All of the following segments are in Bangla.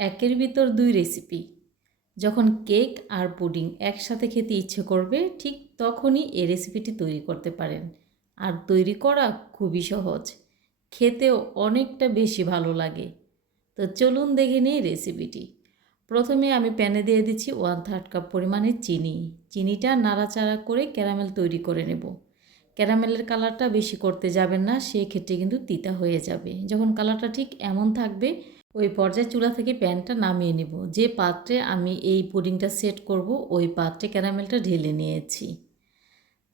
একের ভিতর দুই রেসিপি যখন কেক আর পুডিং একসাথে খেতে ইচ্ছে করবে, ঠিক তখনই এই রেসিপিটি তৈরি করতে পারেন। আর তৈরি করা খুবই সহজ। খেতেও অনেকটা বেশি ভালো লাগে। তো চলুন দেখে নিই রেসিপিটি প্রথমে আমি প্যানে দিয়ে দিচ্ছি ওয়ান থার্ড কাপ পরিমাণে চিনি। চিনিটা নাড়াচাড়া করে ক্যারামেল তৈরি করে নেব। ক্যারামেলের কালারটা বেশি করতে যাবেন না সেই ক্ষেত্রে কিন্তু তিতা হয়ে যাবে। যখন কালারটা ঠিক এমন থাকবে ওই পর্যায়ে চুলা থেকে প্যানটা নামিয়ে নেব। যে পাত্রে আমি এই পুডিংটা সেট করব, ওই পাত্রে ক্যারামেলটা ঢেলে নিয়েছি।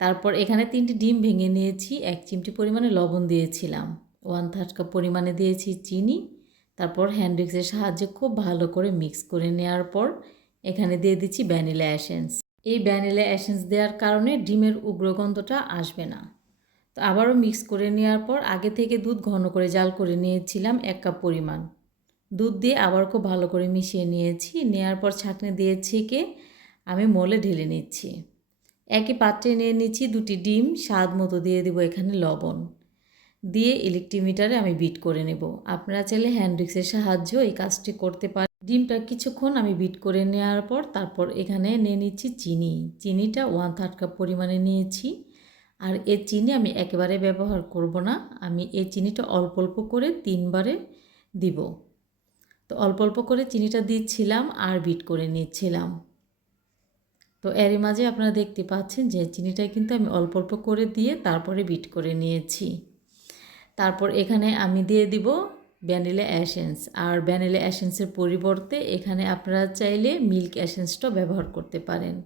তারপর এখানে তিনটি ডিম ভেঙে নিয়েছি, এক চিমটি পরিমাণে লবণ দিয়েছিলাম। ওয়ান থার্ড কাপ পরিমাণে দিয়েছি চিনি। তারপর হ্যান্ড উইক্সের সাহায্যে খুব ভালো করে মিক্স করে নেওয়ার পর এখানে দিয়ে দিচ্ছি ভ্যানিলা অ্যাসেন্স এই ভ্যানিলা অ্যাসেন্স দেওয়ার কারণে ডিমের উগ্রগন্ধটা আসবে না। তো আবারও মিক্স করে নেওয়ার পর আগে থেকে দুধ ঘন করে জাল করে নিয়েছিলাম এক কাপ পরিমাণ। দুধ দিয়ে আবার খুব ভালো করে মিশিয়ে নিয়েছি। নেওয়ার পর ছাঁকনি দিয়ে ছেঁকে আমি মলে ঢেলে নিচ্ছি। একই পাত্রে নিয়ে নিচ্ছি দুটি ডিম, স্বাদ মতো দিয়ে দেবো এখানে লবণ। দিয়ে ইলেকট্রিক মিটারে আমি বিট করে নেব। আপনারা চাইলে হ্যান্ড রিক্সের সাহায্য এই কাজটি করতে পারেন। ডিমটা কিছুক্ষণ আমি বিট করে নেওয়ার পর তারপর এখানে নিয়ে নিচ্ছি চিনি। চিনিটা ওয়ান থার্ড কাপ পরিমাণে নিয়েছি। আর এই চিনি আমি একেবারে ব্যবহার করব না। আমি এই চিনিটা অল্প অল্প করে তিনবারে দিব। তো অল্প অল্প করে চিনিটা দিচ্ছিলাম আর বিট করে নিচ্ছিলাম। তো এরই মাঝে আপনারা দেখতে পাচ্ছেন যে চিনিটা কিন্তু আমি অল্প অল্প করে দিয়ে তারপরে বিট করে নিয়েছি। তারপর এখানে আমি দিয়ে দিব ভ্যানিলা অ্যাসেন্স আর ভ্যানিলা অ্যাসেন্সের পরিবর্তে এখানে আপনারা চাইলে মিল্ক অ্যাসেন্সটাও ব্যবহার করতে পারেন।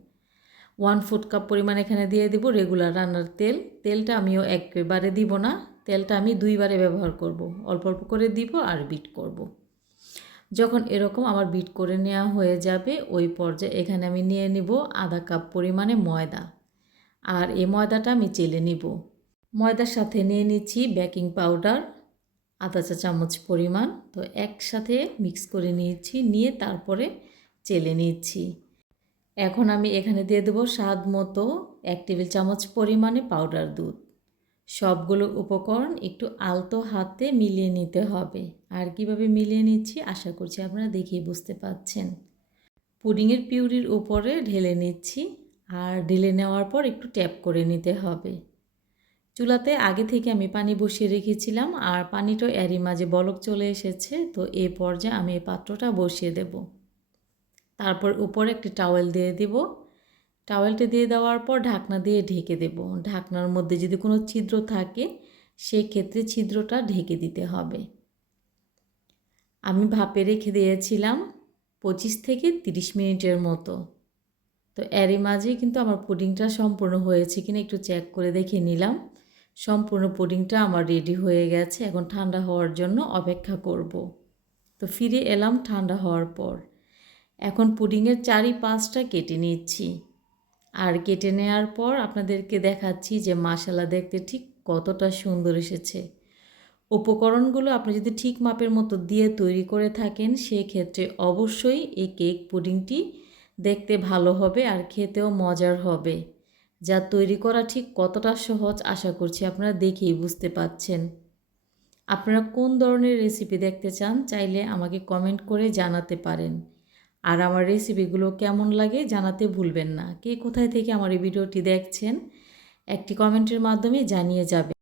ওয়ান ফুড কাপ পরিমাণ এখানে দিয়ে দিব রেগুলার রান্নার তেল। তেলটা আমিও একবারে দিব না। তেলটা আমি দুইবারে ব্যবহার করব। অল্প অল্প করে দিব আর বিট করব। যখন এরকম আমার বিট করে নেওয়া হয়ে যাবে, ওই পর্যায়ে এখানে আমি নিয়ে নিব আধা কাপ পরিমাণে ময়দা। আর এই ময়দাটা আমি চেলে নিব। ময়দার সাথে নিয়ে নিচ্ছি বেকিং পাউডার আধা চা চামচ পরিমাণ। তো একসাথে মিক্স করে নিয়েছি, নিয়ে তারপরে চেলে নিচ্ছি। এখন আমি এখানে দিয়ে দেবো স্বাদ মতো এক টেবিল চামচ পরিমাণে পাউডার দুধ। সবগুলো উপকরণ একটু আলতো হাতে মিলিয়ে নিতে হবে। আর কীভাবে মিলিয়ে নিচ্ছি আশা করছি আপনারা দেখিয়ে বুঝতে পাচ্ছেন। পুডিংয়ের পিউরির উপরে ঢেলে নিচ্ছি আর ঢেলে নেওয়ার পর একটু ট্যাপ করে নিতে হবে। চুলাতে আগে থেকে আমি পানি বসিয়ে রেখেছিলাম আর পানিটা এরই মাঝে বলক চলে এসেছে, তো এই পর্যায়ে আমি এই পাত্রটা বসিয়ে দেব। তারপর উপরে একটি টাওয়েল দিয়ে দিব। টাওয়েলটা দিয়ে দেওয়ার পর ঢাকনা দিয়ে ঢেকে দেব। ঢাকনার মধ্যে যদি কোনো ছিদ্র থাকে সেই ক্ষেত্রে ছিদ্রটা ঢেকে দিতে হবে। আমি ভাপে রেখে দিয়েছিলাম পঁচিশ থেকে তিরিশ মিনিটের মতো। তো এরই মাঝে কিন্তু আমার পুডিংটা সম্পূর্ণ হয়েছে কিনা একটু চেক করে দেখে নিলাম। সম্পূর্ণ পুডিংটা আমার রেডি হয়ে গেছে। এখন ঠান্ডা হওয়ার জন্য অপেক্ষা করব। তো ফিরে এলাম ঠান্ডা হওয়ার পর। এখন পুডিংয়ের চারি পাঁচটা কেটে নিচ্ছি। আর কেটে নেওয়ার পর আপনাদেরকে দেখাচ্ছি যে মাসালা দেখতে ঠিক কতটা সুন্দর এসেছে। উপকরণগুলো আপনি যদি ঠিক মাপের মতো দিয়ে তৈরি করে থাকেন, সেক্ষেত্রে অবশ্যই এই কেক পুডিংটি দেখতে ভালো হবে আর খেতেও মজার হবে। যা তৈরি করা ঠিক কতটা সহজ আশা করছি আপনারা দেখেই বুঝতে পাচ্ছেন। আপনারা কোন ধরনের রেসিপি দেখতে চান, চাইলে আমাকে কমেন্ট করে জানাতে পারেন। আর আমার রেসিপিগুলো কেমন লাগে জানাতে ভুলবেন না। কে কোথায় থেকে আমার এই ভিডিওটি দেখছেন, একটি কমেন্টের মাধ্যমে জানিয়ে যাবে।